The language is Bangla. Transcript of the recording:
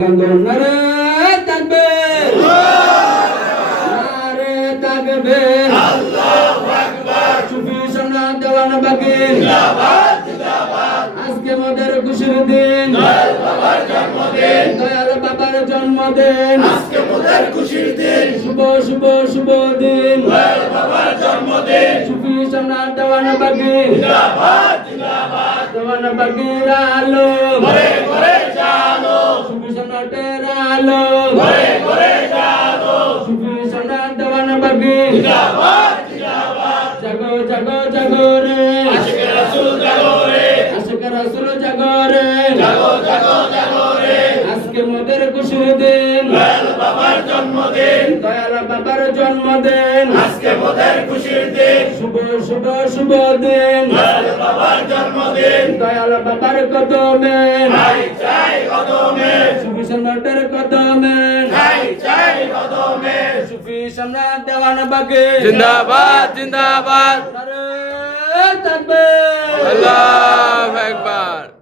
নারে তাকবীর নারে তাকবীর আল্লাহু আকবার সুফি সন্ন্যাত দেওয়ান বাকি জিন্দাবাদ জিন্দাবাদ আজকে মোদের খুশির দিন দয়াল বাবার জন্মদিন দয়াল বাবার জন্মদিন আজকে মোদের খুশির দিন শুভ শুভ শুভ দিন দয়াল বাবার জন্মদিন সুফি সন্ন্যাত দেওয়ান বাকি জিন্দাবাদ জিন্দাবাদ দেওয়ান বাকির আলো ঘরে ঘরে জালো সুফি সন্ন্যাতের আলো ঘরে ঘরে জালো সুফি সন্ন্যাত দেওয়ান বাকি জিন্দাবাদ জিন্দাবাদ জাগো জাগো জাগো রে আশিক রাসূল জাগো রে আশিক রাসূল জাগো রে জাগো জাগো জাগো রে আজকে মোদের খুশির দিন দয়াল বাবার জন্মদিন দয়াল বাবার জন্মদিন আজকে মোদের খুশির দিন শুভ শুভ শুভ দিন দয়াল বাবার জন্মদিন দয়াল বাবার কদমে চাই চাই কদমে সুফি সন্ন্যাতের কদমে চাই চাই কদমে সুফি সন্ন্যাত দেওয়ান বাকি জিন্দাবাদ জিন্দাবাদ নারে তাকবীর আল্লাহু আকবার।